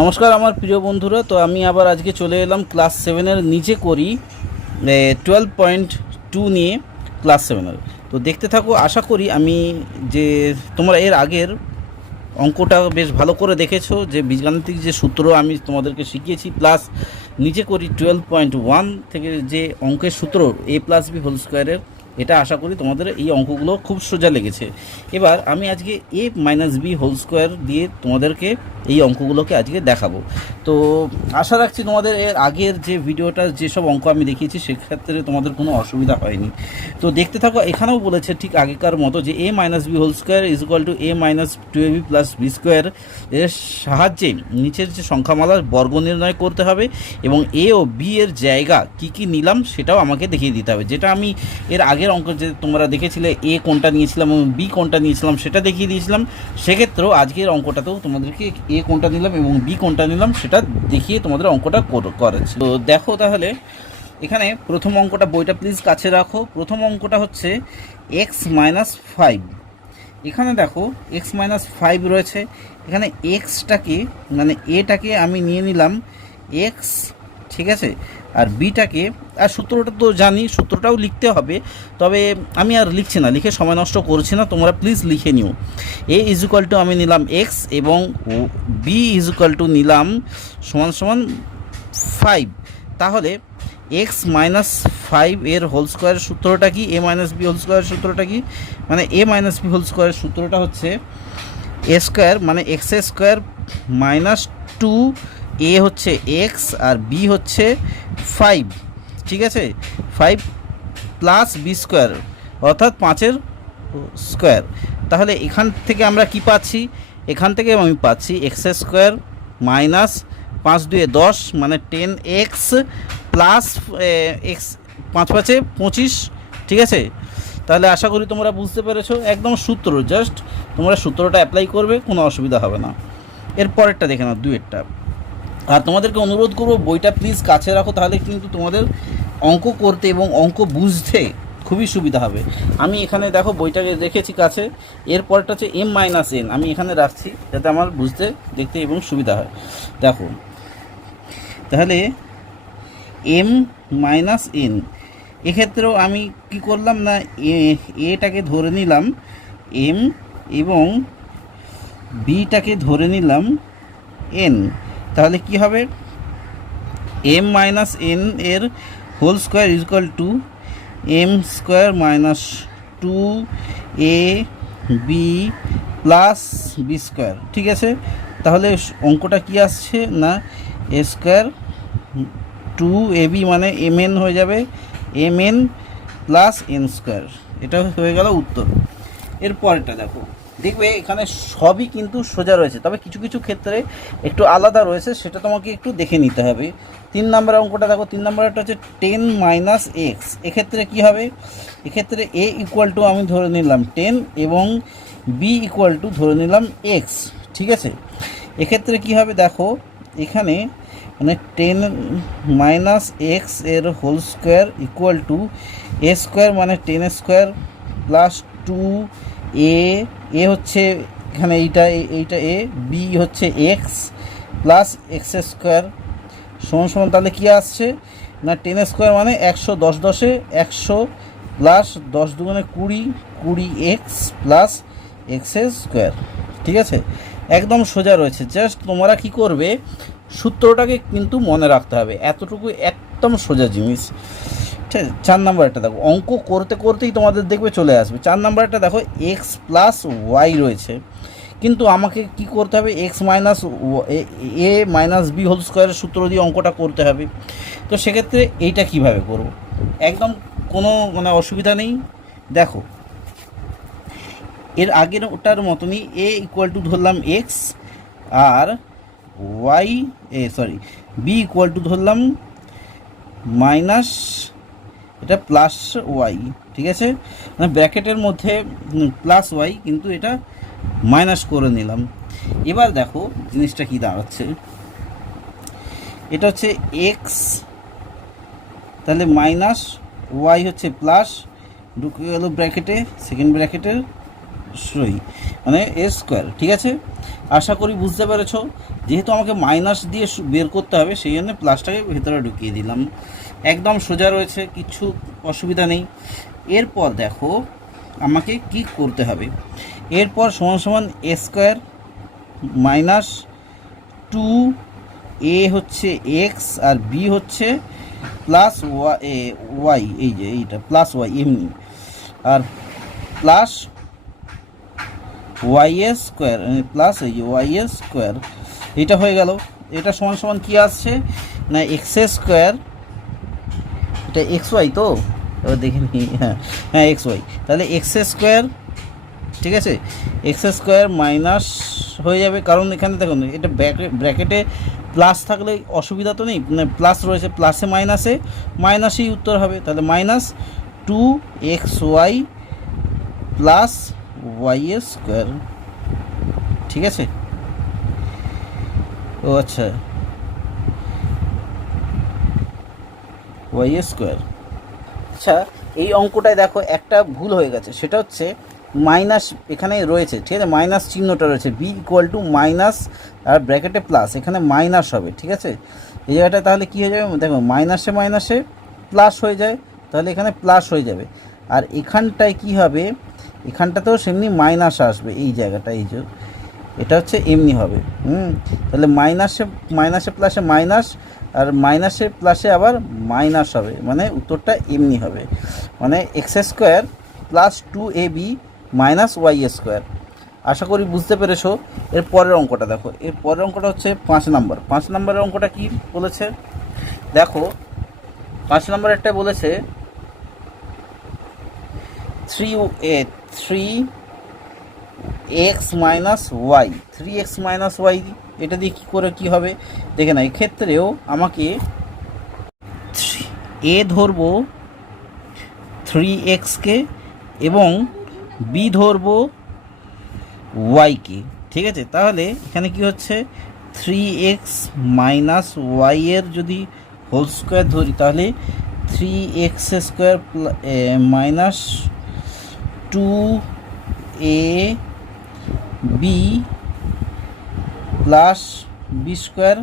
নমস্কার আমার প্রিয় বন্ধুরা। তো আমি আবার আজকে চলে এলাম ক্লাস 7-এর নিচে করি 12.2 নিয়ে ক্লাস 7-এর। তো দেখতে থাকো, আশা করি আমি যে তোমরা এর আগের অঙ্কটা বেশ ভালো করে দেখেছো, যে বীজগাণিতিক যে সূত্র আমি তোমাদেরকে শিখিয়েছি, প্লাস নিচে করি 12.1 থেকে যে অঙ্কের সূত্র a+b² এটা আশা করি তোমাদের এই অঙ্কগুলো খুব সোজা লেগেছে। এবার আমি আজকে a-b² দিয়ে তোমাদেরকে এই অঙ্কগুলোকে আজকে দেখাবো। তো আশা রাখছি তোমাদের এর আগের যে ভিডিওটার যেসব অঙ্ক আমি দেখিয়েছি সেক্ষেত্রে তোমাদের কোনো অসুবিধা হয়নি। তো দেখতে থাকো, এখানেও বলেছে ঠিক আগেকার মতো যে a-b² = a-2ab + b² এর সাহায্যে নিচের যে সংখ্যামালার বর্গ নির্ণয় করতে হবে এবং এ ও বি এর জায়গা কি কি নিলাম সেটাও আমাকে দেখিয়ে দিতে হবে। যেটা আমি এর আগের অঙ্ক যে তোমরা দেখেছিলে এ কোনটা নিয়েছিলাম এবং বি কোনটা নিয়েছিলাম সেটা দেখিয়ে দিয়েছিলাম, সেক্ষেত্রেও আজকের অঙ্কটাতেও তোমাদেরকে এ কোনটা নিলাম এবং বি কোনটা নিলাম সেটা দেখিয়ে তোমাদের অঙ্কটা করাচ্ছি। তো দেখো তাহলে এখানে প্রথম অঙ্কটা, বইটা প্লিজ কাছে রাখো। প্রথম অঙ্কটা হচ্ছে x-5। এখানে দেখো x-5 রয়েছে। এখানে এক্সটাকে মানে এটাকে আমি নিয়ে নিলাম এক্স, ঠিক আছে, আর বিটাকে, আর সূত্রটা তো জানি, সূত্রটাও লিখতে হবে, তবে আমি আর লিখছি না, লিখে সময় নষ্ট করছি না, তোমরা প্লিজ লিখে নিও। a আমি নিলাম এক্স এবং বি নিলাম = 5। তাহলে x-5 এর হোল স্কোয়ার সূত্রটা কি, a-b² সূত্রটা কি, মানে a-b² সূত্রটা হচ্ছে a² মানে x² - 2, এ হচ্ছে এক্স আর বি হচ্ছে 5, ঠিক আছে, 5 + b² অর্থাৎ 5-এর স্কোয়ার। তাহলে এখান থেকে আমরা কি পাচ্ছি, এখান থেকে আমি পাচ্ছি x² - 5 × 2 = 10 মানে 10x প্লাস x 5 × 5 = 25, ঠিক আছে। তাহলে আশা করি তোমরা বুঝতে পেরেছো, একদম সূত্র, জাস্ট তোমরা সূত্রটা অ্যাপ্লাই করবে, কোনো অসুবিধা হবে না। এর পরেরটা দেখে নাও, 2-এরটা। আর তোমাদেরকে অনুরোধ করবো বইটা প্লিজ কাছে রাখো, তাহলে কিন্তু তোমাদের অঙ্ক করতে এবং অঙ্ক বুঝতে খুবই সুবিধা হবে। আমি এখানে দেখো বইটাকে রেখেছি কাছে। এরপরটা হচ্ছে m-n, আমি এখানে রাখছি যাতে আমার বুঝতে, দেখতে এবং সুবিধা হয়। দেখো তাহলে m-n, এক্ষেত্রেও আমি কি করলাম না, এটাকে ধরে নিলাম m এবং বিটাকে ধরে নিলাম n। তাহলে কি হবে, m-n এর whole square = m² - 2ab + b², ঠিক আছে। তাহলে অঙ্কটা কি আসছে না, a² 2ab মানে mn হয়ে যাবে mn + n², এটা হয়ে গেল উত্তর। এরপরটা দেখো, দেখবে এখানে সবই কিন্তু সোজা রয়েছে, তবে কিছু কিছু ক্ষেত্রে একটু আলাদা রয়েছে, সেটা তোমাকে একটু দেখে নিতে হবে। 3 নম্বর অঙ্কটা দেখো, 3 নম্বরটা হচ্ছে 10 - x। এক্ষেত্রে কি হবে, এক্ষেত্রে a = আমি ধরে নিলাম 10 এবং b = ধরে নিলাম x, ঠিক আছে। এক্ষেত্রে কি হবে দেখো, এখানে মানে 10 - x এর হোল স্কোয়ার = a² মানে 10² + 2a হচ্ছে এখানে এইটা a, b হচ্ছে x + x² = তাহলে কী আসছে না, 10² মানে 100, 10 × 10 = 100 প্লাস 10 × 2 = 20, 20x + x², ঠিক আছে। একদম সোজা রয়েছে, জাস্ট তোমরা কি করবে, সূত্রটাকে কিন্তু মনে রাখতে হবে, এতটুকু একদম সোজা জিনিস, ঠিক আছে। 4 নম্বরটা দেখো, অঙ্ক করতে করতেই তোমাদের দেখবে চলে আসবে। 4 নম্বরটা দেখো, x + y রয়েছে, কিন্তু আমাকে কি করতে হবে, a-b² সূত্র দিয়ে অঙ্কটা করতে হবে। তো সেক্ষেত্রে এইটা কিভাবে করব, একদম কোনো মানে অসুবিধা নেই। দেখো এর আগের ওটার মতনই a ধরলাম x আর b ধরলাম মাইনাস এটা প্লাস ওয়াই, ঠিক আছে, মানে ব্র্যাকেটের মধ্যে প্লাস ওয়াই, কিন্তু এটা মাইনাস করে নিলাম। এবার দেখো জিনিসটা কি দাঁড়াচ্ছে, এটা হচ্ছে এক্স, তাহলে মাইনাস ওয়াই হচ্ছে প্লাস, ঢুকে গেল ব্র্যাকেটে, সেকেন্ড ব্র্যাকেটের মানে এ স্কোয়ার। ঠিক আছে, আশা করি বুঝতে পেরেছো। যেহেতু আমাকে মাইনাস দিয়ে বের করতে হবে, সেই জন্য প্লাসটাকে ভেতরে ঢুকিয়ে দিলাম। একদম সোজা রয়েছে, কিছু অসুবিধা নেই। এরপর দেখো আমাকে কি করতে হবে। এরপর সমান সমান এ স্কোয়ার মাইনাস 2a হচ্ছে এক্স আর বি হচ্ছে প্লাস ওয়াই, এই যে এইটা প্লাস ওয়াই এমনি, আর প্লাস ওয়াই এর স্কোয়ার প্লাস এই ওয়াই এর স্কোয়ার, এটা হয়ে গেল। এটা সমান সমান কী আসছে না এক্স স্কোয়ার, এটা এক্স ওয়াই তো, এবার দেখে নিই। হ্যাঁ হ্যাঁ এক্স ওয়াই, তাহলে এক্স স্কোয়ার। ঠিক আছে, এক্স স্কোয়ার মাইনাস হয়ে যাবে, কারণ এখানে দেখুন এটা ব্র্যাকেটে প্লাস থাকলে অসুবিধা তো নেই, প্লাস রয়েছে, প্লাসে মাইনাসে মাইনাসেই উত্তর হবে। তাহলে মাইনাস 2xy প্লাস ওয়াই এর স্কোয়ার। ঠিক আছে, ও আচ্ছা ওয়াই এর স্কোয়ার। আচ্ছা এই অঙ্কটায় দেখো একটা ভুল হয়ে গেছে, সেটা হচ্ছে মাইনাস এখানে রয়েছে, ঠিক আছে, মাইনাস চিহ্নটা রয়েছে, বি ইকুয়াল টু মাইনাস আর ব্র্যাকেটে প্লাস, এখানে মাইনাস হবে। ঠিক আছে, এই জায়গাটা তাহলে কী হয়ে যাবে দেখো, মাইনাসে মাইনাসে প্লাস হয়ে যায়, তাহলে এখানে প্লাস হয়ে যাবে। আর এখানটায় কি হবে, এখানটাতেও সেমনি মাইনাস আসবে, এই জায়গাটা এই যে এটা হচ্ছে এমনি হবে। তাহলে মাইনাসে মাইনাসে প্লাসে মাইনাস, আর মাইনাসে প্লাসে আবার মাইনাস হবে, মানে উত্তরটা এমনি হবে, মানে x square plus 2ab minus y square. আশা করি বুঝতে পেরেছো। এর পরের অঙ্কটা দেখো, এর পরের অঙ্কটা হচ্ছে 5 নম্বর। 5 নম্বরের অঙ্কটা কি বলেছে দেখো, 5 নম্বরেরটা বলেছে 3x minus Y, 3x minus Y, এটা দিয়ে কী করে কী হবে দেখে না। এক্ষেত্রেও আমাকে এ ধরবো 3xকে এবং বি ধরবো ওয়াইকে। ঠিক আছে, তাহলে এখানে কি হচ্ছে 3x মাইনাস ওয়াই এর যদি হোল স্কোয়ার ধরি, তাহলে 3x square minus 2ab plus B square.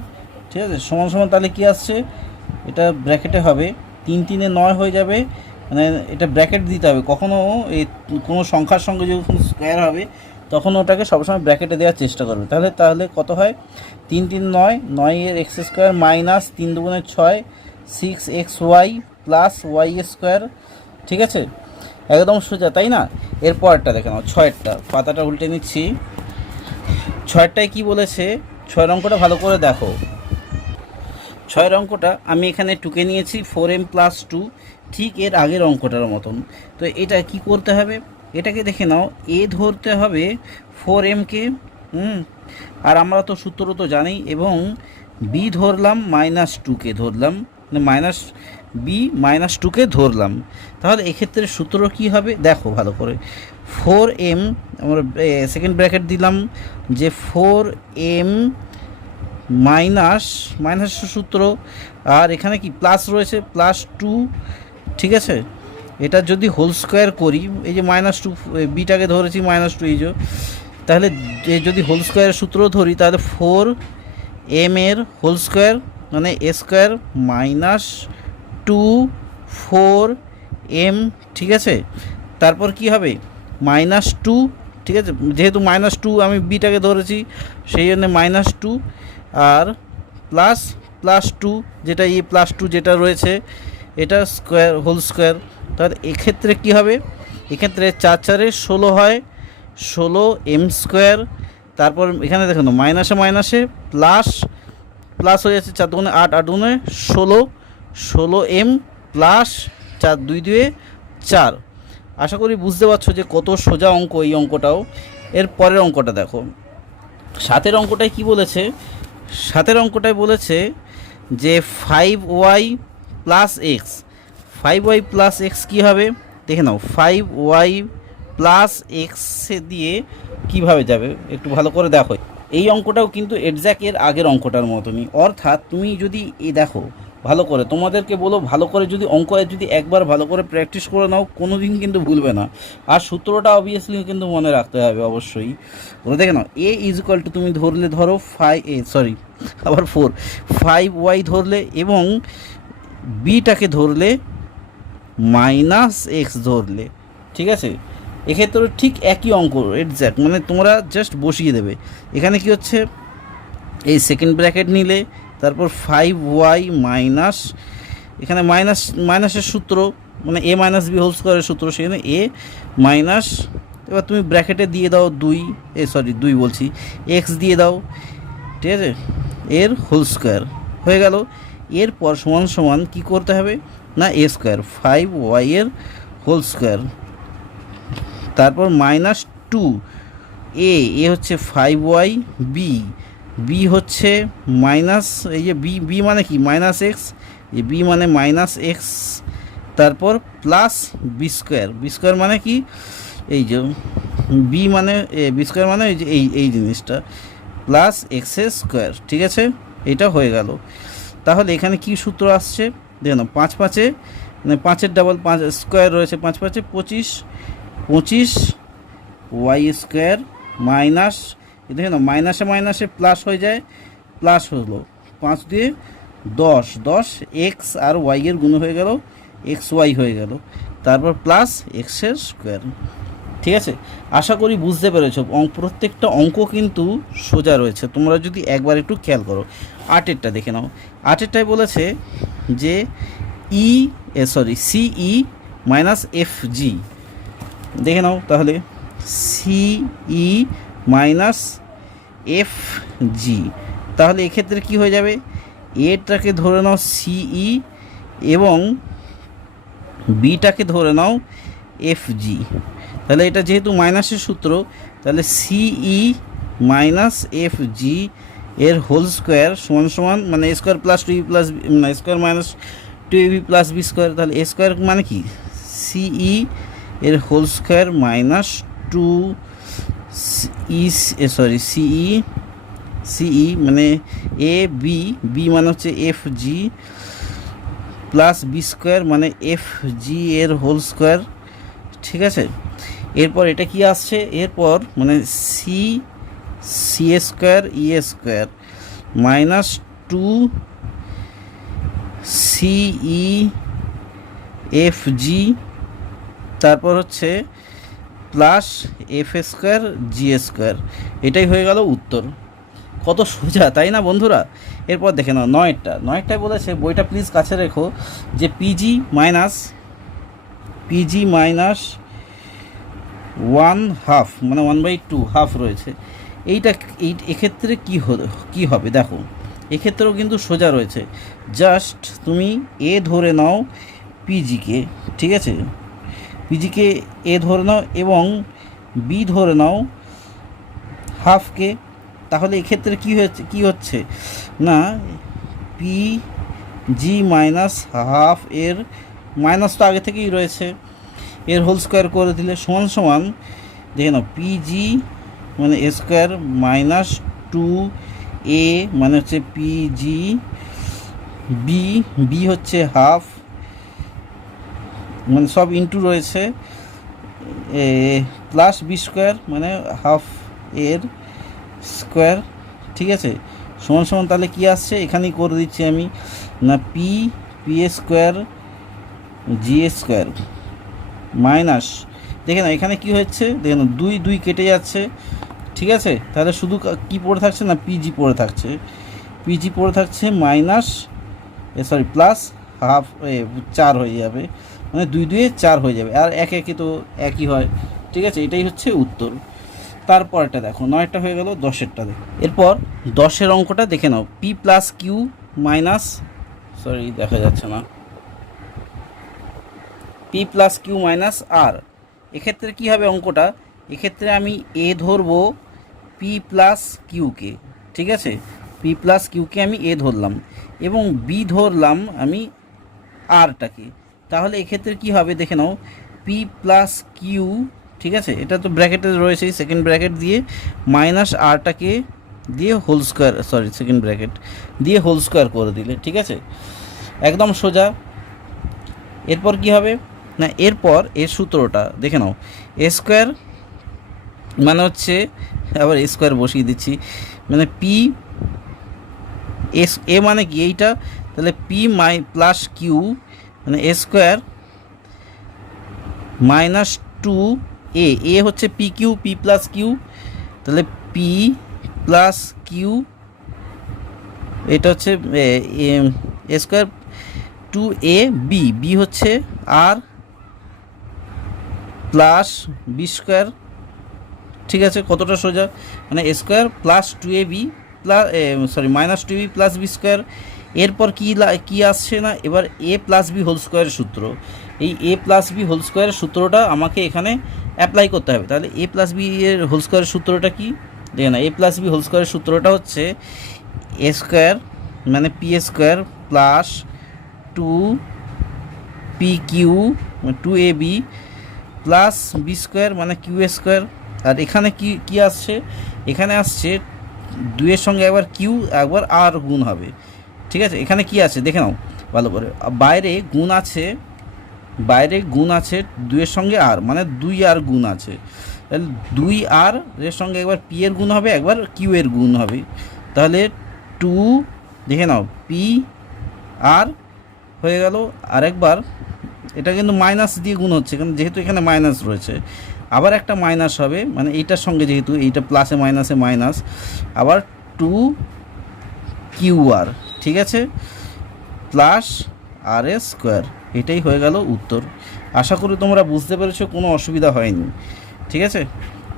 ঠিক আছে, সমান সমান তাহলে কী আসছে, এটা ব্র্যাকেটে হবে 3 3 9 হয়ে যাবে, মানে এটা ব্র্যাকেট দিতে হবে। কখনও এই কোনো সংখ্যার সঙ্গে যখন স্কোয়ার হবে তখন ওটাকে সবসময় ব্র্যাকেটে দেওয়ার চেষ্টা করবে। তাহলে কত হয় 3 3 9, 9 এর X square minus 3 2 6, 6xy plus Y square. ঠিক আছে, একদম সোজা তাই না। এরপরটা দেখে নাও, 6এরটা, পাতাটা উল্টে নিচ্ছি। 6এরটায় কী বলেছে, 6 অঙ্কটা ভালো করে দেখো। 6 অঙ্কটা আমি এখানে টুকে নিয়েছি 4m প্লাস 2, ঠিক এর আগের অঙ্কটার মতন। তো এটা কি করতে হবে, এটাকে দেখে নাও, এ ধরতে হবে 4mকে, আর আমরা তো সূত্র তো জানি, এবং বি ধরলাম মাইনাস 2কে ধরলাম, মাইনাস বি মাইনাস 2কে ধরলাম। তাহলে এক্ষেত্রে সূত্র কি হবে দেখো ভালো করে, 4m আমরা সেকেন্ড ব্র্যাকেট দিলাম, যে 4m মাইনাস সূত্র, আর এখানে কি প্লাস রয়েছে প্লাস 2। ঠিক আছে, এটা যদি হোল স্কোয়ার করি, এই যে মাইনাস 2 বিটাকে ধরেছি মাইনাস 2, এই যে তাহলে যদি হোল স্কোয়ারের সূত্র ধরি, তাহলে 4m এর হোল স্কোয়ার মানে এ স্কোয়ার মাইনাস 2 4m। ঠিক আছে, তারপর কি হবে মাইনাস 2। ঠিক আছে, যেহেতু মাইনাস 2 আমি বিটাকে ধরেছি সেই জন্য মাইনাস 2, আর প্লাস 2, যেটা এই প্লাস 2 যেটা রয়েছে এটা স্কোয়ার হোল স্কোয়ার। তাহলে এক্ষেত্রে কী হবে, এক্ষেত্রে 4 4 16 হয়, 16m স্কোয়ার। তারপর এখানে দেখুন মাইনাসে মাইনাসে প্লাস হয়ে যাচ্ছে, 4 2 8, 8 2 16m প্লাস 4 2 2 4। আশা করি বুঝতে পারছো যে কত সোজা অঙ্ক এই অঙ্কটাও। এর পরের অঙ্কটা দেখো, 7 অঙ্কটায় কি বলেছে, 7 অঙ্কটায় বলেছে যে 5y plus x, 5y plus x কী হবে দেখে নাও, 5y প্লাস এক্স দিয়ে কীভাবে যাবে একটু ভালো করে দেখো। এই অঙ্কটাও কিন্তু এক্স্যাক্ট এর আগের অঙ্কটার মতনই, অর্থাৎ তুমি যদি দেখো ভালো করে, তোমাদেরকে বলো ভালো করে যদি অঙ্ক যদি একবার ভালো করে প্র্যাকটিস করে নাও কোনো দিন কিন্তু ভুলবে না। আর সূত্রটা অবভিয়াসলি কিন্তু মনে রাখতে হবে অবশ্যই। বলে দেখে নাও এ ইজ ইকুয়াল টু তুমি ধরলে ধরো আবার 5y ধরলে এবং বিটাকে ধরলে -x ধরলে, ঠিক আছে। এক্ষেত্রে ঠিক একই অঙ্ক এক্স্যাক্ট, মানে তোমরা জাস্ট বসিয়ে দেবে। এখানে কি হচ্ছে, এই সেকেন্ড ব্র্যাকেট নিলে তারপর 5y মাইনাস, এখানে মাইনাসের সূত্র মানে a মাইনাস বি হোল স্কোয়ারের সূত্র, সেখানে a মাইনাস, এবার তুমি ব্র্যাকেটে দিয়ে দাও 2 বলছি x দিয়ে দাও, ঠিক আছে, এর হোল স্কোয়ার হয়ে গেল। এরপর সমান সমান কী করতে হবে না a স্কোয়ার 5y এর হোল স্কোয়ার, তারপর -2 এ হচ্ছে 5y, বি হচ্ছে মাইনাস, এই যে বি মানে কি -x, এই বি মানে -x, তারপর প্লাস বি স্কোয়ার মানে কি, এই যে বি মানে বি স্কোয়ার মানে এই যে এই জিনিসটা প্লাস এক্স স্কোয়ার, ঠিক আছে, এটা হয়ে গেল। তাহলে এখানে কি সূত্র আসছে দেখুন, 5 5 মানে 5-এর ডাবল 5 স্কোয়ার রয়েছে, 5 5 25 ওয়াই স্কোয়ার মাইনাস, দেখুন মাইনাসে মাইনাসে প্লাস হয়ে যায়, প্লাস হলো 5 দিয়ে 10 এক্স আর ওয়াই এর গুণ হয়ে গেল, এক্স ওয়াই হয়ে গেল, তারপর প্লাস এক্সের স্কোয়ার, ঠিক আছে। আশা করি বুঝতে পেরেছো। প্রত্যেকটা অঙ্ক কিন্তু সোজা রয়েছে, তোমরা যদি একবার একটু খেয়াল করো। 8এরটা দেখে নাও, 8এরটাই বলেছে যে সিই মাইনাস এফ জি, দেখে নাও তাহলে সিই মাইনাস এফ জি, তাহলে এক্ষেত্রে কি হয়ে যাবে, এটাকে ধরে নাও সিই এবং বিটাকে ধরে নাও এফ জি। তাহলে এটা যেহেতু মাইনাসের সূত্র, তাহলে সিই মাইনাস এফ জি এর হোল স্কোয়ার সমান সমান মানে এ square plus 2 plus square minus 2ab plus B square, তাহলে এ স্কোয়ার মানে কি সিই এর হোল স্কোয়ার মাইনাস 2 সিই মানে এ বি মানে হচ্ছে F G plus B square মানে এফ জি এর হোল স্কোয়ার, ঠিক আছে। এরপর এটা কি আসছে, এরপর মানে সি এ স্কোয়ার স্কোয়ার মাইনাস 2 সিই এফ জি, তারপর হচ্ছে plus F square G square, এটাই হয়ে গেল উত্তর। কত সোজা তাই না বন্ধুরা। এরপর দেখে নাও 9টায় বলেছে, বইটা প্লিজ কাছে রেখো, যে পিজি মাইনাস 1/2 মানে 1/2 হাফ রয়েছে, এক্ষেত্রে কি হবে দেখো, এক্ষেত্রেও কিন্তু সোজা রয়েছে, জাস্ট তুমি এ ধরে নাও পিজিকে, ঠিক আছে, পিজিকে এ ধরে নাও এবং বি ধরে নাও হাফকে, তাহলে এক্ষেত্রে কি হচ্ছে না পি জি মাইনাস হাফ এর মাইনাস তো আগে থেকেই রয়েছে, এর হোল স্কোয়ার করে দিলে সমান সমান দেখে নাও পিজি মানে এ স্কোয়ার মাইনাস 2a মানে হচ্ছে পিজি, বি হচ্ছে হাফ মানে সব ইন্টু রয়েছে প্লাস বি স্কোয়ার মানে হাফ এর স্কোয়ার, ঠিক আছে, সমান সমান তাহলে কি আসছে এখানেই করে দিচ্ছি আমি না P a square G A square minus, দেখে না এখানে কি হচ্ছে দেখে না 2 কেটে যাচ্ছে, ঠিক আছে, তাহলে শুধু কি পড়ে থাকছে না পিজি পড়ে থাকছে মাইনাস প্লাস হাফ 4 হয়ে যাবে, মানে 2 4 হয়ে যাবে, আর একে তো একই হয়, ঠিক আছে, এটাই হচ্ছে উত্তর। তারপরটা দেখো 9টা হয়ে গেল, 10এরটা দেখো। এরপর 10এর অঙ্কটা দেখে নাও, পি প্লাস কিউ মাইনাস দেখা যাচ্ছে না, পি প্লাস কিউ মাইনাস আর, এক্ষেত্রে কী হবে অঙ্কটা, এক্ষেত্রে আমি এ ধরবো পি প্লাস কিউকে, ঠিক আছে, পি প্লাস কিউকে আমি এ ধরলাম এবং বি ধরলাম আমি আরটাকে, তাহলে এক্ষেত্রে কি হবে দেখে নাও পি প্লাস কিউ, ঠিক আছে, এটা তো ব্র্যাকেটে রয়েছে, সেকেন্ড ব্র্যাকেট দিয়ে মাইনাস আরটাকে দিয়ে হোল স্কোয়ার সেকেন্ড ব্র্যাকেট দিয়ে হোল স্কোয়ার করে দিলে, ঠিক আছে, একদম সোজা। এরপর কি হবে না, এরপর এর সূত্রটা দেখে নাও, এ স্কোয়ার মানে হচ্ছে, আবার এ স্কোয়ার বসিয়ে দিচ্ছি, মানে পি এস, এ মানে কি এইটা, তাহলে পি মাই প্লাস কিউ মানে এ square minus two A, A হচ্ছে P Q, P plus Q, তাহলে পি প্লাস কিউ, এটা হচ্ছে এ স্কোয়ার টু এ বি, বি হচ্ছে আর প্লাস বি স্কোয়ার। ঠিক আছে, কতটা সোজা, মানে এ স্কোয়ার প্লাস টু এ b plus, sorry minus two b plus B square. এরপর কী আসছে না, এবার এ প্লাস বি হোল স্কোয়ারের সূত্র, এই এ প্লাস বি হোল স্কোয়ারের সূত্রটা আমাকে এখানে অ্যাপ্লাই করতে হবে। তাহলে এ প্লাস বি এর হোল স্কোয়ারের সূত্রটা কি, দেখে না, এ প্লাস বি হোল স্কোয়ারের সূত্রটা হচ্ছে এ স্কোয়ার মানে p square plus two p q two এ বি প্লাস বি স্কোয়ার মানে কিউ স্কোয়ার। আর এখানে কি আসছে, এখানে আসছে দুইয়ের সঙ্গে একবার কিউ একবার আর গুণ হবে। ঠিক আছে, এখানে কি আছে দেখে নাও ভালো করে, বাইরে গুণ আছে, বাইরে গুণ আছে দুইয়ের সঙ্গে আর, মানে দুই আর গুণ আছে, তাহলে দুই আর এর সঙ্গে একবার পি এর গুণ হবে একবার কিউ এর গুণ হবে, তাহলে টু দেখে নাও পি আর হয়ে গেল। আরেকবার এটা কিন্তু মাইনাস দিয়ে গুণ হচ্ছে, কারণ যেহেতু এখানে মাইনাস রয়েছে, আবার একটা মাইনাস হবে, মানে এইটার সঙ্গে যেহেতু এইটা প্লাসে মাইনাসে মাইনাস, আবার টু কিউ আর, ঠিক আছে, প্লাস আর এ স্কোয়ার, এটাই হয়ে গেল উত্তর। আশা করি তোমরা বুঝতে পেরেছো, কোনো অসুবিধা হয়নি। ঠিক আছে,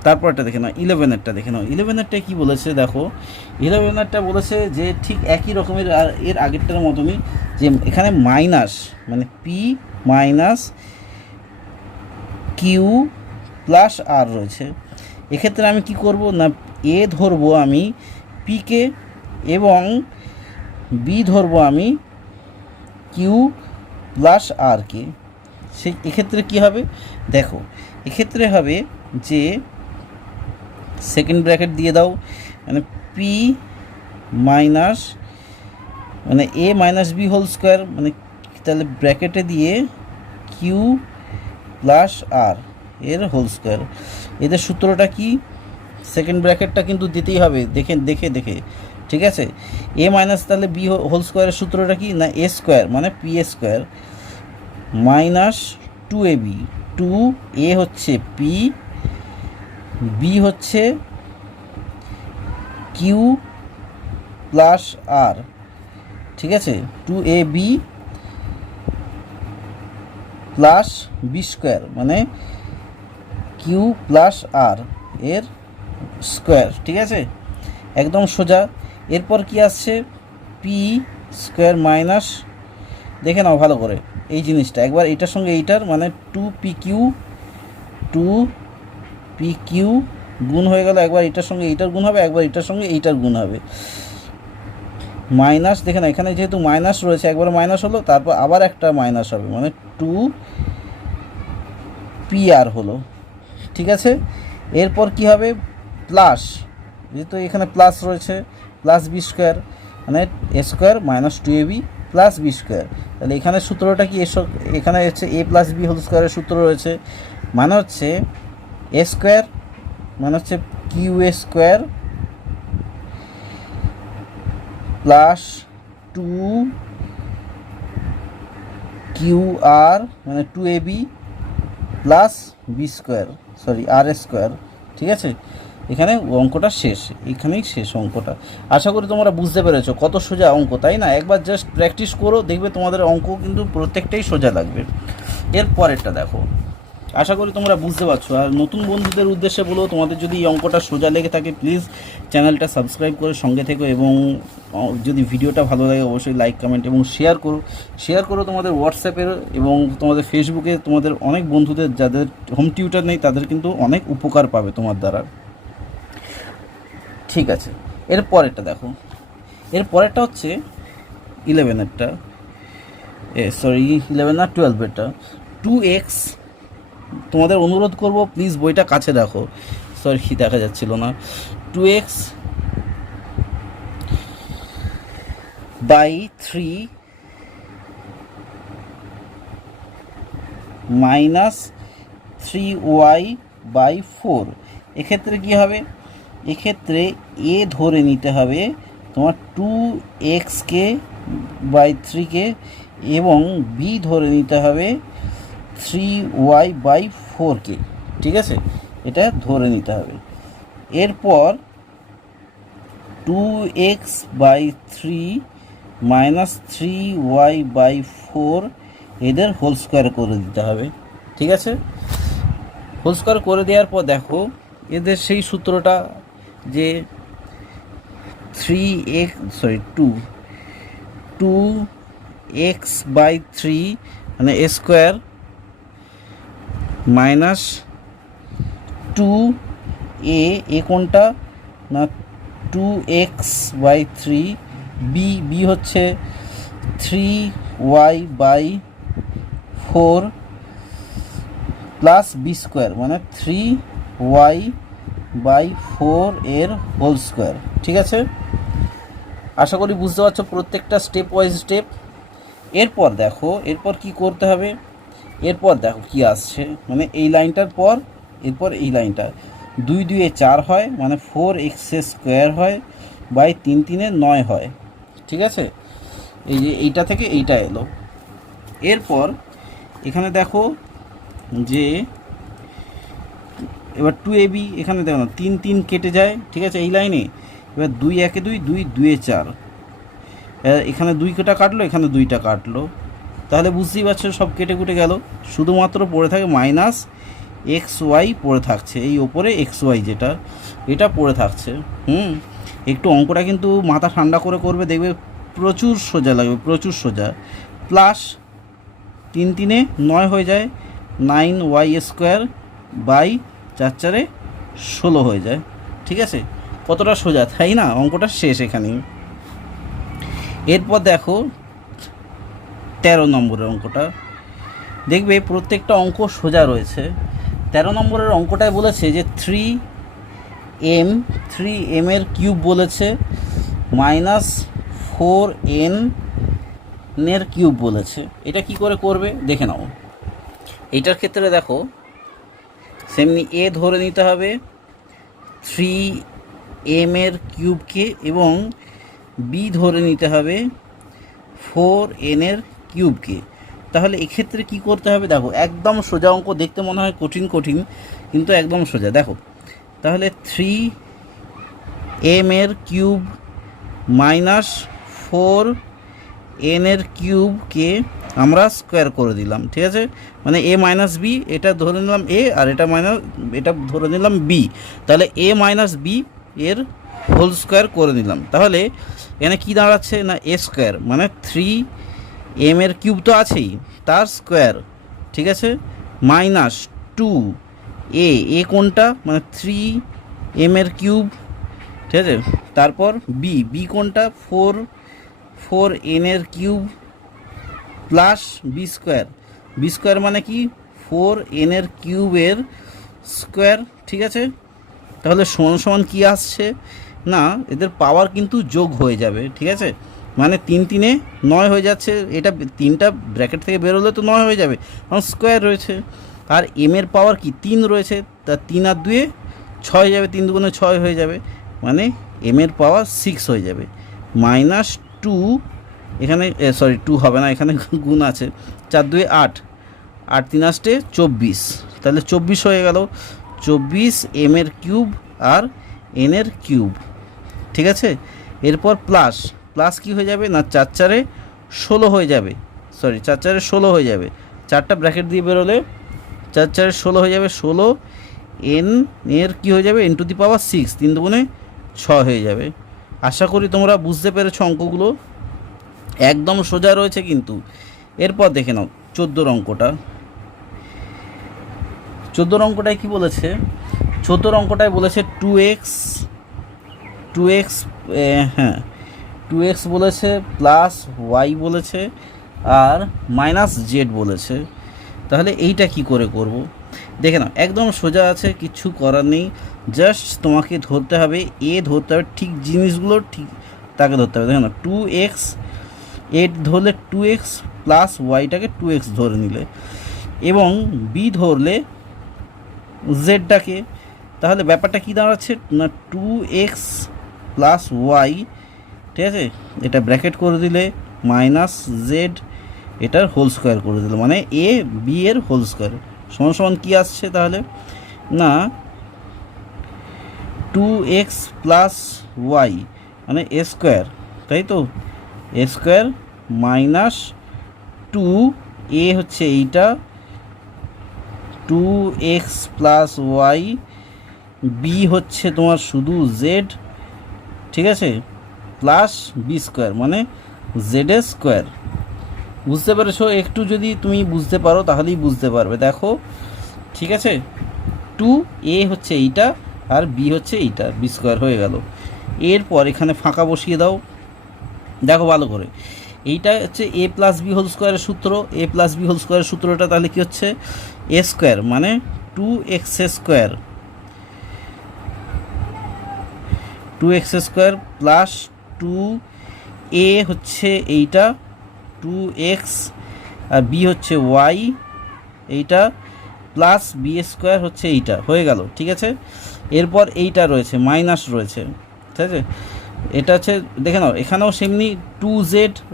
তারপরটা দেখে নাও, 11এরটা দেখে নাও। 11এরটা কী বলেছে দেখো, 11এরটা বলেছে যে ঠিক একই রকমের আর এর আগেরটার মতনই, যে এখানে মাইনাস মানে পি মাইনাস কিউ প্লাস আর রয়েছে। এক্ষেত্রে আমি কি করব না, এ ধরবো আমি পিকে এবং বি ধরবো আমি কিউ প্লাস আরকে। সেই এক্ষেত্রে কী হবে দেখো, এক্ষেত্রে হবে যে সেকেন্ড ব্র্যাকেট দিয়ে দাও, মানে পি মাইনাস মানে এ মাইনাস বি হোল স্কোয়ার, মানে তাহলে ব্র্যাকেটে দিয়ে কিউ প্লাস আর এর হোল স্কোয়ার। এদের সূত্রটা কি, সেকেন্ড ব্র্যাকেটটা কিন্তু দিতেই হবে, দেখে ঠিক আছে। এ মাইনাস তাহলে বি হোল স্কোয়ারের সূত্রটা কি না, এ স্কোয়ার মানে p a square minus two A b, two a হচ্ছে পি, বি হচ্ছে কিউ প্লাস আর, ঠিক আছে, টু এ বি প্লাস বি স্কোয়ার মানে কিউ প্লাস আর এর স্কোয়ার। ঠিক আছে, একদম সোজা। এরপর কি আসছে, পি স্কোয়ার মাইনাস, দেখে নাও ভালো করে এই জিনিসটা, একবার এইটার সঙ্গে এইটার মানে টু পি কিউ গুণ হয়ে গেল, একবার এটার সঙ্গে এইটার গুণ হবে, একবার এটার সঙ্গে এইটার গুণ হবে, মাইনাস দেখে না, এখানে যেহেতু মাইনাস রয়েছে একবার মাইনাস হলো, তারপর আবার একটা মাইনাস হবে, মানে টু পি আর হলো। ঠিক আছে, এরপর কি হবে, প্লাস, যেহেতু এখানে প্লাস রয়েছে প্লাস বি স্কোয়ার মানে এ স্কোয়ার মাইনাস টু এ বি প্লাস বি স্কোয়ার। তাহলে এখানে সূত্রটা কি, এখানে হচ্ছে এ প্লাস বি হোল স্কোয়ারের সূত্র রয়েছে, মানে হচ্ছে এ স্কোয়ার মানে হচ্ছে q a square plus two q r মানে টু এ b plus B square, sorry r square. ঠিক আছে, এখানে অঙ্কটা শেষ, এখানেই শেষ অঙ্কটা। আশা করি তোমরা বুঝতে পেরেছো কত সোজা অঙ্ক, তাই না? একবার জাস্ট প্র্যাকটিস করো, দেখবে তোমাদের অঙ্ক কিন্তু প্রত্যেকটাই সোজা লাগবে। এর পরেরটা দেখো, আশা করি তোমরা বুঝতে পারছো। আর নতুন বন্ধুদের উদ্দেশ্যে বলো, তোমাদের যদি এই অঙ্কটা সোজা লেগে থাকে প্লিজ চ্যানেলটা সাবস্ক্রাইব করে সঙ্গে থেকো, এবং যদি ভিডিওটা ভালো লাগে অবশ্যই লাইক কমেন্ট এবং শেয়ার করো তোমাদের হোয়াটসঅ্যাপের এবং তোমাদের ফেসবুকে। তোমাদের অনেক বন্ধুদের যাদের হোম টিউটার নেই তাদের কিন্তু অনেক উপকার পাবে তোমার দ্বারা। ঠিক আছে, এর পরেরটা দেখো, এর পরেরটা হচ্ছে 11এরটা, সরি 11 না 12এরটা, 2x, তোমাদের অনুরোধ করব প্লিজ বইটা কাছে রাখো, সরি দেখা যাচ্ছিল না, 2x বাই 3 মাইনাস 3y/4। এক্ষেত্রে কী হবে, এক্ষেত্রে এ ধরে নিতে হবে তোমার 2x/3 এবং বি ধরে নিতে হবে 3y/4, ঠিক আছে, এটা ধরে নিতে হবে। এরপর 2x/3 মাইনাস 3y/4 এদের হোল স্কোয়ার করে দিতে হবে, ঠিক আছে। হোল স্কোয়ার করে দেওয়ার পর দেখো এদের সেই সূত্রটা যে 2x/3 মানে a স্কোয়ার মাইনাস 2a, এ কোনটা না 2x/3, বি হচ্ছে 3y/4 প্লাস বি স্কোয়ার মানে 3y/4 এর হোল স্কোয়ার, ঠিক আছে। আশা করি বুঝতে পারছো প্রত্যেকটা স্টেপ ওয়াইজ স্টেপ। এরপর দেখো এরপর কি করতে হবে, এরপর দেখো কি আসছে, মানে এই লাইনটার পর এরপর এই লাইনটা 2 2 4 হয়, মানে 4x² হয় বাই 3 3 9 হয়, ঠিক আছে। এই যে এইটা থেকে এইটা এলো। এরপর এখানে দেখো যে এবার 2ab, এখানে দেখো না 3 3 কেটে যায়, ঠিক আছে এই লাইনে। এবার 2 1 2 2 2 4, এখানে 2টা কাটলো, এখানে 2টা কাটলো, তাহলে বুঝতেই পারছো সব কেটে কুটে গেল। শুধুমাত্র পড়ে থাকে মাইনাস xy পড়ে থাকছে, এই ওপরে xy যেটা এটা পড়ে থাকছে। একটু অঙ্কটা কিন্তু মাথা ঠান্ডা করে করবে, দেখবে প্রচুর সোজা লাগবে, প্রচুর সোজা। প্লাস 3 3 9 হয়ে যায়, 9y² বাই 4 4 16 হয়ে যায়, ঠিক আছে। কতটা সোজা তাই না, অঙ্কটা শেষ এখানেই। এরপর দেখো 13 নম্বরের অঙ্কটা, দেখবে প্রত্যেকটা অঙ্ক সোজা রয়েছে। 13 নম্বরের অঙ্কটায় বলেছে যে 3m এর কিউব বলেছে মাইনাস 4n এর কিউব বলেছে। এটা কি করে করবে দেখে নাও। এইটার ক্ষেত্রে দেখো সেমনি এ ধরে নিতে হবে 3m এর কিউবকে এবং বি ধরে নিতে হবে 4n এর কিউবকে। তাহলে এক্ষেত্রে কি করতে হবে দেখো, একদম সোজা অঙ্ক, দেখতে মনে হয় কঠিন কঠিন কিন্তু একদম সোজা। দেখো তাহলে 3m এর কিউব মাইনাস 4n এর কিউবকে আমরা স্কোয়ার করে দিলাম, ঠিক আছে। মানে a মাইনাস বি, এটা ধরে নিলাম a আর এটা ধরে নিলাম b, তাহলে a মাইনাস বি এর হোল স্কোয়ার করে নিলাম। তাহলে এখানে কি দাঁড়াচ্ছে না a স্কোয়ার মানে 3m এর কিউব তো আছেই, তার স্কোয়ার, ঠিক আছে, মাইনাস 2a, কোনটা মানে 3m এর কিউব, ঠিক আছে। তারপর বি কোনটা 4n এর কিউব প্লাস বি স্কোয়ার মানে কি 4n এর কিউবের স্কোয়ার, ঠিক আছে। তাহলে সমান সমান কী আসছে না এদের পাওয়ার কিন্তু যোগ হয়ে যাবে, ঠিক আছে। মানে 3 3 9 হয়ে যাচ্ছে, এটা 3টা ব্র্যাকেট থেকে বেরোলে তো 9 হয়ে যাবে কারণ স্কোয়ার রয়েছে। আর এম এর পাওয়ার কি 3 রয়েছে, তা 3 আর 2 6 হয়ে যাবে, 3 2 6 হয়ে যাবে, মানে এম এর পাওয়ার 6 হয়ে যাবে। মাইনাস 2, এখানে সরি 2 হবে না, এখানে গুণ আছে, 4 2 8, 8 3 8 24, তাহলে 24 হয়ে গেল। 24 এম এর কিউব আর এন এর কিউব, ঠিক আছে। এরপর প্লাস কি হয়ে যাবে না 4 4 16 হয়ে যাবে, সরি 4 4 16 হয়ে যাবে, 4টা ব্র্যাকেট দিয়ে বেরোলে 4 4 16 হয়ে যাবে, 16 এন এর কী হয়ে যাবে n টু দি পাওয়ার 6, 3 দুগুণে 6 হয়ে যাবে। আশা করি তোমরা বুঝতে পেরেছো অঙ্কগুলো, একদম সোজা রয়েছে কিন্তু। এরপর দেখে নাও 14 অঙ্কটা। 14 অঙ্কটায় কী বলেছে, 14 অঙ্কটায় বলেছে 2x হ্যাঁ 2x বলেছে প্লাস y বলেছে আর মাইনাস জেড বলেছে। তাহলে এইটা কি করে করব দেখে নাও, একদম সোজা আছে, কিছু করার নেই, জাস্ট তোমাকে ধরতে হবে ধরতে হবে, ঠিক জিনিসগুলো ঠিক তাকে ধরতে হবে। দেখে নাও 2x ধরলে 2x প্লাস ওয়াইটাকে 2x ধরে নিলে, এবং বি ধরলে জেডটাকে, তাহলে ব্যাপারটা কী দাঁড়াচ্ছে না 2x প্লাস ওয়াই, ঠিক আছে, এটা ব্র্যাকেট করে দিলে মাইনাস জেড এটার হোল স্কোয়ার করে দিল, মানে এ বি এর হোল স্কোয়ার সমান সমান কী আসছে তাহলে না 2x প্লাস ওয়াই মানে এ স্কোয়ার, তাই তো, এ স্কোয়ার মাইনাস 2 এ হচ্ছে এইটা 2x প্লাস ওয়াই, বি হচ্ছে তোমার শুধু জেড, ঠিক আছে, প্লাস বি স্কোয়ার মানে জেড এর স্কোয়ার। বুঝতে পেরেছো? একটু যদি তুমি বুঝতে পারো তাহলেই বুঝতে পারবে। দেখো, ঠিক আছে, 2a হচ্ছে এইটা আর বি হচ্ছে এইটা, বি স্কোয়ার হয়ে গেল। এরপর এখানে ফাঁকা বসিয়ে দাও, দেখো ভালো করে, এইটা হচ্ছে এ প্লাস বি হোল স্কোয়ারের সূত্র, এ প্লাস বি হোল স্কোয়ারের সূত্রটা তাহলে কী হচ্ছে এ স্কোয়ার মানে 2x square, 2x square plus 2a হচ্ছে এইটা 2x আর বি হচ্ছে ওয়াই এইটা প্লাস বি স্কোয়ার হচ্ছে এইটা, হয়ে গেল, ঠিক আছে। এরপর এইটা রয়েছে মাইনাস রয়েছে, ঠিক আছে, এটা হচ্ছে দেখে নাও এখানেও সেমনি 2z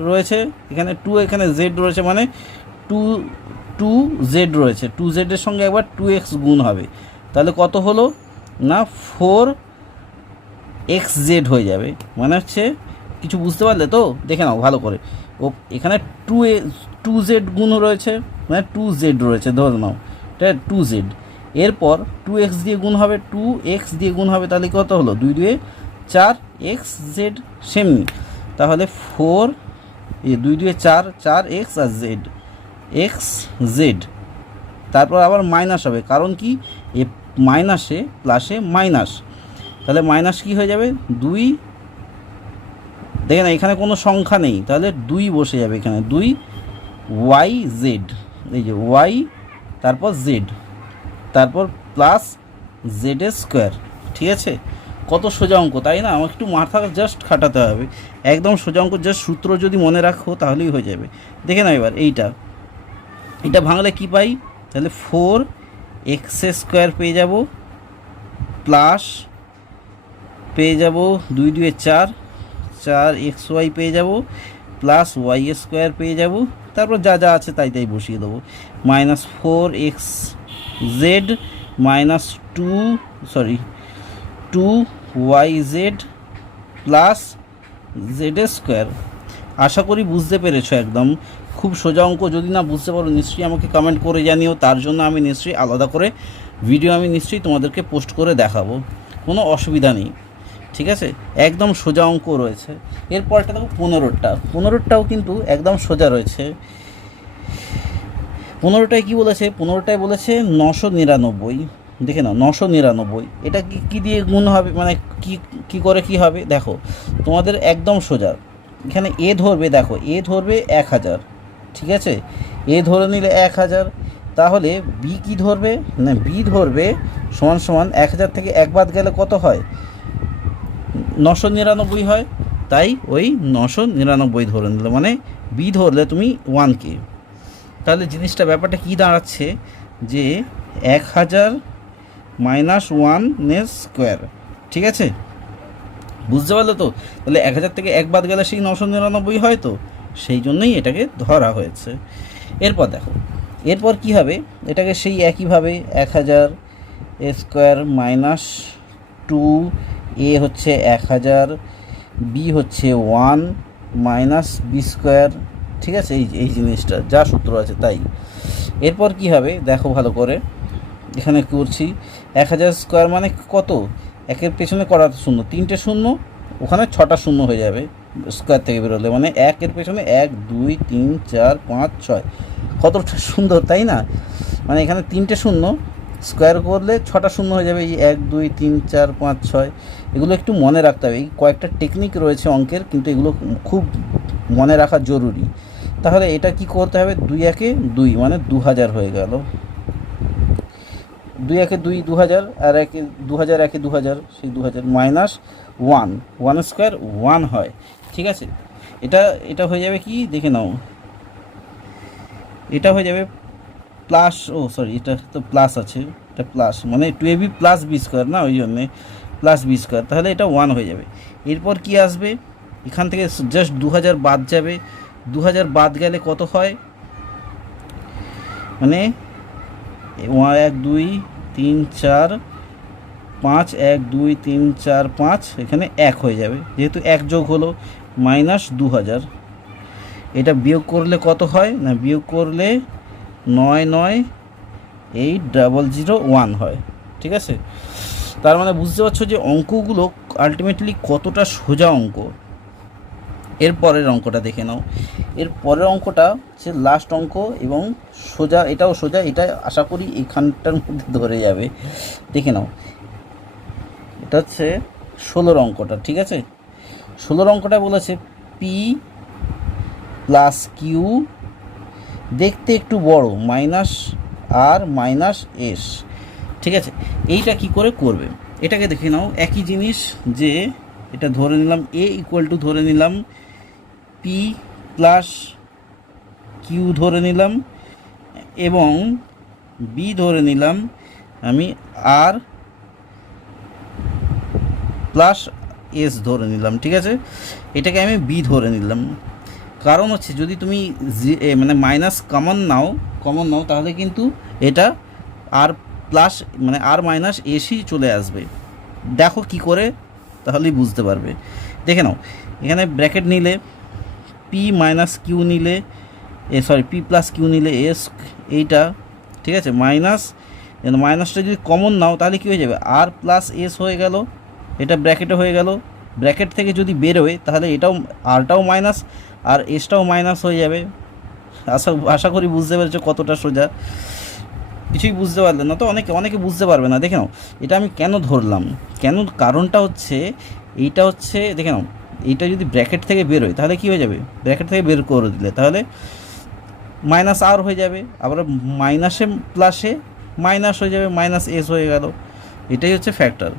রয়েছে, এখানে 2 এখানে z রয়েছে মানে 2z রয়েছে, 2z এর সঙ্গে একবার 2x গুণ হবে, তাহলে কত হলো না 4xz হয়ে যাবে, মানে হচ্ছে কিছু বুঝতে পারলে তো, দেখে নাও ভালো করে, ও এখানে 2z গুণ রয়েছে মানে 2z রয়েছে ধরে নাও, ঠিক আছে, 2z, এরপর 2x দিয়ে গুণ হবে, 2x দিয়ে গুণ হবে, তাহলে কত হলো 2 2 4xz, সেমনি তাহলে 4 2 2 4 4x আর z xz, তারপর আবার মাইনাস হবে, কারণ কি এ মাইনাসে প্লাসে মাইনাস, তাহলে মাইনাস কি হয়ে যাবে 2, দেখে না এখানে কোনো সংখ্যা নেই, তাহলে 2 বসে যাবে এখানে 2 yz, এই যে y তারপর z তারপর প্লাস জেড স্কোয়ার, ঠিক আছে। কত সোজা অঙ্ক তাই না, আমার একটু মাথা জাস্ট খাটাতে হবে, একদম সোজা অঙ্ক, জাস্ট সূত্র যদি মনে রাখো তাহলেই হয়ে যাবে। দেখে নাও এবার এইটা ভাঙলে কি পাই, তাহলে 4x স্কোয়ার পেয়ে যাব প্লাস পেয়ে যাব 2 2 4 4xy পেয়ে যাব প্লাস ওয়াই স্কোয়ার পেয়ে যাব, তারপর যা যা আছে তাই তাই বসিয়ে দেবো, minus 4xz minus 2yz plus z square. আশা করি বুঝতে পেরেছো, একদম খুব সোজা অঙ্ক, যদি না বুঝতে পারো নিশ্চয়ই আমাকে কমেন্ট করে জানিও, তার জন্য আমি নিশ্চয়ই আলাদা করে ভিডিও আমি নিশ্চয়ই তোমাদেরকে পোস্ট করে দেখাবো, কোনো অসুবিধা নেই, ঠিক আছে, একদম সোজা অঙ্ক রয়েছে। এরপরটা দেখো 15টাও কিন্তু একদম সোজা রয়েছে। 15টায় কী বলেছে, 15টায় বলেছে 999, দেখে নাও 999, এটা কি দিয়ে গুণ হবে, মানে কি করে কি হবে, দেখো তোমাদের একদম সোজা, এখানে এ ধরবে, দেখো এ ধরবে 1000, ঠিক আছে, এ ধরে নিলে 1000, তাহলে বি কি ধরবে না বি ধরবে সমান সমান 1000 থেকে 1 বাদ গেলে কত হয় 999 হয়, তাই ওই 999 ধরে নিল, মানে বি ধরলে তুমি 1কে, তাহলে জিনিসটা ব্যাপারটা কী দাঁড়াচ্ছে যে 1000 মাইনাস 1 স্কোয়ার, ঠিক আছে, বুঝতে পারলো তো, তাহলে 1000 থেকে 1 বাদ গেলে সেই 999 হয়, তো সেই জন্যই এটাকে ধরা হয়েছে। এরপর দেখো এরপর কি হবে, এটাকে সেই একইভাবে 1000 স্কোয়ার মাইনাস 2 এ হচ্ছে 1000, বি হচ্ছে 1 মাইনাস বি স্কোয়ার, ঠিক আছে, এই জিনিসটা যা সূত্র আছে তাই। এরপর কি হবে দেখো ভালো করে, এখানে করছি 1000 স্কোয়ার মানে কত, একের পেছনে করা শূন্য, 3টে শূন্য, ওখানে 6টা শূন্য হয়ে যাবে স্কোয়ার থেকে বেরোলে, মানে 1-এর পেছনে 1 2 3 4 5 6, কতটা সুন্দর তাই না, মানে এখানে 3টে শূন্য স্কোয়ার করলে 6টা শূন্য হয়ে যাবে, এই 1 2 3 4 5 6, এগুলো একটু মনে রাখতে হবে, এই কয়েকটা টেকনিক রয়েছে অঙ্কের, কিন্তু এগুলো খুব মনে রাখা জরুরি। তাহলে এটা কি করতে হবে, 2 1 2 মানে 2000 হয়ে গেল, 2 1 2 2000 আর 2000 1 2000, সেই 2000 মাইনাস 1 স্কোয়ার 1 হয়, ঠিক আছে, এটা হয়ে যাবে কি দেখে নাও, এটা হয়ে যাবে প্লাস, ও সরি এটা তো প্লাস আছে, এটা প্লাস মানে 2ab প্লাস বি স্কোয়ার না, ওই জন্যে প্লাস বি স্কোয়ার, তাহলে এটা 1 হয়ে যাবে। এরপর কি আসবে, এখান থেকে জাস্ট 2000 বাদ যাবে, 2000 বাদ গেলে কত হয়, মানে 1 2 3 4 5, 1 2 3 4 5, এখানে 1 হয়ে যাবে, যেহেতু 1 যোগ হলো মাইনাস 2000। এটা বিয়োগ করলে কত হয় না, বিয়োগ করলে 99801 হয়, ঠিক আছে। তার মানে বুঝতে পারছো যে অঙ্কগুলো আলটিমেটলি কতটা সোজা অঙ্ক। এর পরের অঙ্কটা দেখে নাও, এর পরের অঙ্কটা হচ্ছে লাস্ট অঙ্ক এবং সোজা, এটাও সোজা, এটা আশা করি এখানটার মধ্যে ধরে যাবে। দেখে নাও, এটা হচ্ছে 16 অঙ্কটা, ঠিক আছে। 16 অঙ্কটা বলেছে পি প্লাস কিউ দেখতে একটু বড় মাইনাস আর মাইনাস এস, ঠিক আছে। এইটা কি করে করবে, এটাকে দেখে নাও, একই জিনিস, যে এটা ধরে নিলাম এ ইকুয়াল টু ধরে নিলাম পি প্লাস কিউ ধরে নিলাম, এবং বি ধরে নিলাম আমি আর প্লাস এস ধরে নিলাম, ঠিক আছে। এটাকে আমি বি ধরে নিলাম, কারণ হচ্ছে যদি তুমি মানে মাইনাস কমন নাও তাহলে কিন্তু এটা আর প্লাস মানে আর মাইনাস এসই চলে আসবে। দেখো কি করে, তাহলেই বুঝতে পারবে। দেখে নাও, এখানে ব্র্যাকেট নিলে পি মাইনাস কিউ নিলে পি প্লাস কিউ নিলে এস, এইটা ঠিক আছে, মাইনাসটা যদি কমন নাও তাহলে কী হয়ে যাবে, আর প্লাস এস হয়ে গেল, এটা ব্র্যাকেটে হয়ে গেল। ব্র্যাকেট থেকে যদি বেরোয় তাহলে এটাও আরটাও মাইনাস আর এসটাও মাইনাস হয়ে যাবে। আশা করি বুঝতে পেরেছো কতটা সোজা। কিছুই বুঝতে পারলে না তো, অনেকে বুঝতে পারবে না। দেখে নাও, এটা আমি কেন ধরলাম, কারণটা হচ্ছে এইটা হচ্ছে, দেখে নাও, এইটা যদি ব্র্যাকেট থেকে বেরোয় তাহলে কি হয়ে যাবে, ব্র্যাকেট থেকে বের করে দিলে তাহলে মাইনাস আর হয়ে যাবে, আবার মাইনাসে প্লাসে মাইনাস হয়ে যাবে, মাইনাস এস হয়ে গেল। এটাই হচ্ছে ফ্যাক্টর।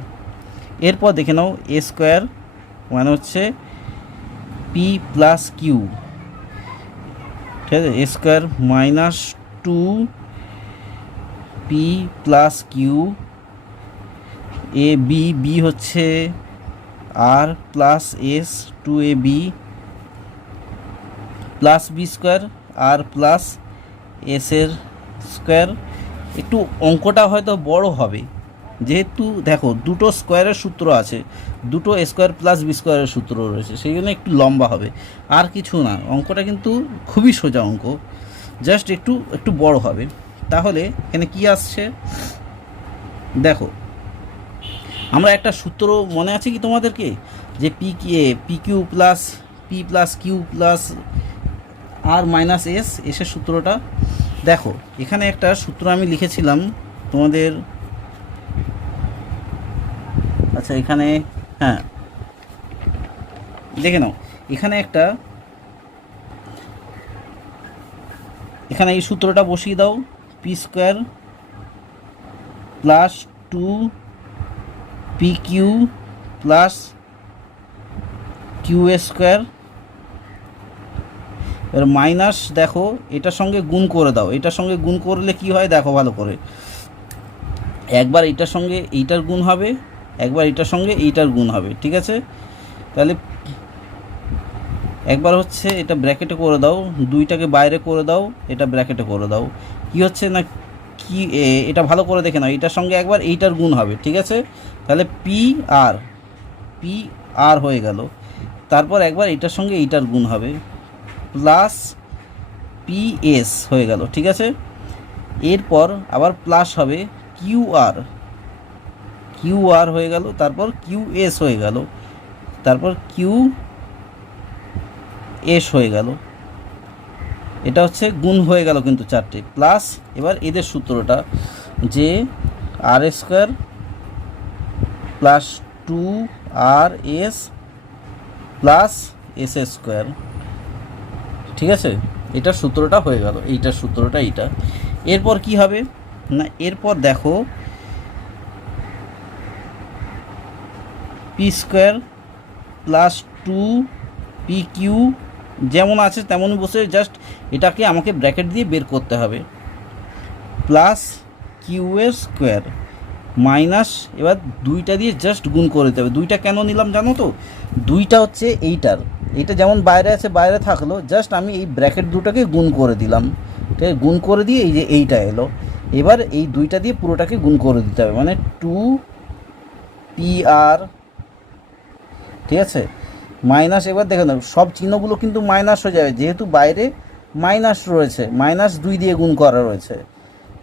এরপর দেখে নাও, এ স্কোয়ার মানে হচ্ছে পি প্লাস কিউ, ঠিক আছে, a square minus 2 p plus q, a b হচ্ছে আর plus s 2ab plus B square r plus এসের স্কোয়ার। একটু অঙ্কটা হয়তো বড় হবে, যেহেতু দেখো দুটো স্কোয়ারের সূত্র আছে, দুটো স্কোয়ার প্লাস বি স্কোয়ারের সূত্র রয়েছে, সেই জন্য একটু লম্বা হবে, আর কিছু না। অঙ্কটা কিন্তু খুবই সোজা অঙ্ক, জাস্ট একটু বড় হবে। তাহলে এখানে কি আসছে দেখো, আমরা একটা সূত্র মনে আছে কি তোমাদেরকে, যে p Q plus q plus r minus এসের সূত্রটা। দেখো এখানে একটা সূত্র আমি লিখেছিলাম তোমাদের, আচ্ছা এখানে, হ্যাঁ দেখে নাও, এখানে এই সূত্রটা বসিয়ে দাও, P square plus 2 P Q plus Q square, এর মাইনাস দেখো এটার সঙ্গে গুণ করে দাও, এটার সঙ্গে গুণ করলে কি হয় দেখো ভালো করে, একবার এইটার সঙ্গে এইটার গুণ হবে, একবার এইটার সঙ্গে এইটার গুণ হবে, ঠিক আছে। তাহলে একবার হচ্ছে এটা ব্র্যাকেটে করে দাও, দুইটাকে বাইরে করে দাও, এটা ব্র্যাকেটে করে দাও, কি হচ্ছে না কি, এটা ভালো করে দেখে নাও, এইটার সঙ্গে একবার এইটার গুণ হবে, ঠিক আছে। তাহলে পি আর হয়ে গেল, তারপর একবার এইটার সঙ্গে এইটার গুণ হবে, প্লাস পি এস হয়ে গেল, ঠিক আছে। এরপর আবার প্লাস হবে কিউ আর হয়ে গেল, তারপর কিউ এস হয়ে গেল, তারপর কিউ এস হয়ে গেল। এটা হচ্ছে গুণ হয়ে গেল কিন্তু চারটে, প্লাস এবার এদের সূত্রটা, যে r square plus 2r(s) plus s square, ঠিক আছে। এটার সূত্রটা হয়ে গেল, এইটার সূত্রটা এইটা। এরপর কি হবে না, এরপর দেখো P square plus 2 P Q যেমন আছে তেমনই বসে, জাস্ট এটাকে আমাকে ব্র্যাকেট দিয়ে বের করতে হবে, প্লাস কিউ এর স্কোয়ার মাইনাস, এবার দুইটা দিয়ে জাস্ট গুণ করে দিতে হবে। দুইটা কেন নিলাম জানো তো? দুইটা হচ্ছে এইটা যেমন বাইরে আছে বাইরে থাকলো, জাস্ট আমি এই ব্র্যাকেট দুটাকে গুণ করে দিলাম, ঠিক আছে? গুণ করে দিয়ে এই যে এইটা এলো, এবার এই দুইটা দিয়ে পুরোটাকে গুণ করে দিতে হবে, মানে 2PR, ঠিক আছে? মাইনাস, এবার দেখে নাও সব চিহ্নগুলো কিন্তু মাইনাস হয়ে যাবে, যেহেতু বাইরে মাইনাস রয়েছে, -2 দিয়ে গুণ করা রয়েছে।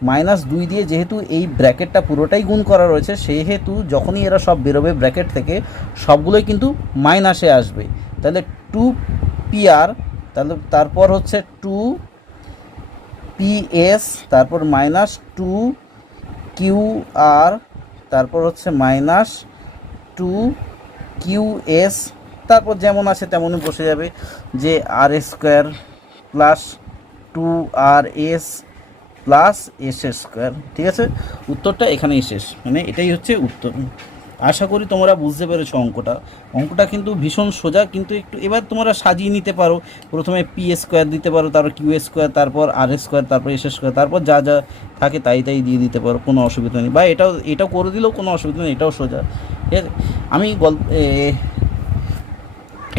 -2 দিয়ে যেহেতু এই ব্র্যাকেটটা পুরোটাই গুণ করা রয়েছে, সেহেতু যখনই এরা সব বেরোবে ব্র্যাকেট থেকে সবগুলোই কিন্তু মাইনাসে আসবে। তাহলে 2PR, তাহলে তারপর হচ্ছে 2PS, তারপর -2QR, তারপর হচ্ছে -2QS, তারপর যেমন আছে তেমনই বসে যাবে, যে R² plus 2RS plus S², ঠিক আছে? উত্তরটা এখানেই শেষ, মানে এটাই হচ্ছে উত্তর। আশা করি তোমরা বুঝতে পেরেছো অঙ্কটা কিন্তু ভীষণ সোজা, কিন্তু একটু এবার তোমরা সাজিয়ে নিতে পারো। প্রথমে P² দিতে পারো, তারপর Q², তারপর R², তারপর S², তারপর যা যা থাকে তাই দিয়ে দিতে পারো, কোনো অসুবিধা নেই। বা এটাও করে দিলেও কোনো অসুবিধা নেই, এটাও সোজা, ঠিক আছে? আমি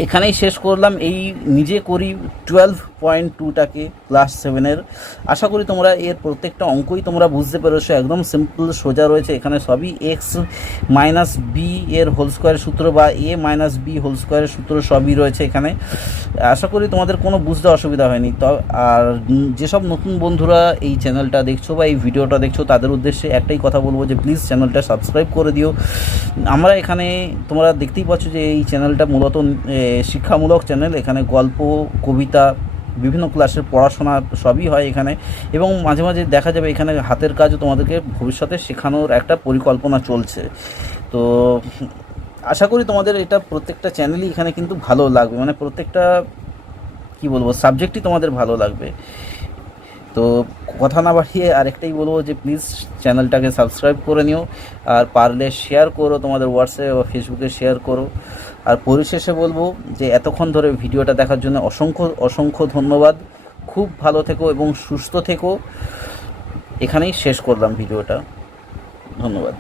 এখানেই শেষ করলাম, এই নিজে করি 12.2টাকে ক্লাস 7-এর। আশা করি তোমরা এর প্রত্যেকটা অঙ্কই তোমরা বুঝতে পেরেছো, একদম সিম্পল সোজা রয়েছে। এখানে সবই x - b এর হোল স্কোয়ারের সূত্র বা a - b হোল স্কোয়ারের সূত্র সবই রয়েছে এখানে। আশা করি তোমাদের কোনো বুঝতে অসুবিধা হয়নি। আর যেসব নতুন বন্ধুরা এই চ্যানেলটা দেখছো বা এই ভিডিওটা দেখছো, তাদের উদ্দেশ্যে একটাই কথা বলবো যে প্লিজ চ্যানেলটা সাবস্ক্রাইব করে দিও। আমরা এখানে তোমরা দেখতেই পাচ্ছ যে এই চ্যানেলটা মূলত শিক্ষামূলক চ্যানেল। এখানে গল্প, কবিতা, বিভিন্ন ক্লাসের পড়াশোনা সবই হয় এখানে, এবং মাঝে মাঝে দেখা যাবে এখানে হাতের কাজও তোমাদেরকে ভবিষ্যতে শেখানোর একটা পরিকল্পনা চলছে। তো আশা করি তোমাদের এটা প্রত্যেকটা চ্যানেলই এখানে কিন্তু ভালো লাগবে, মানে প্রত্যেকটা কি বলবো সাবজেক্টই তোমাদের ভালো লাগবে। তো কথা না বাড়িয়ে আরেকটাই বলবো যে প্লিজ চ্যানেলটাকে সাবস্ক্রাইব করে নিও, আর পারলে শেয়ার করো, তোমাদের হোয়াটসঅ্যাপে বা ফেসবুকে শেয়ার করো। আর পরিশেষে বলবো যে এতক্ষণ ধরে ভিডিওটা দেখার জন্য অসংখ্য ধন্যবাদ। খুব ভালো থেকো এবং সুস্থ থেকো। এখানেই শেষ করলাম ভিডিওটা, ধন্যবাদ।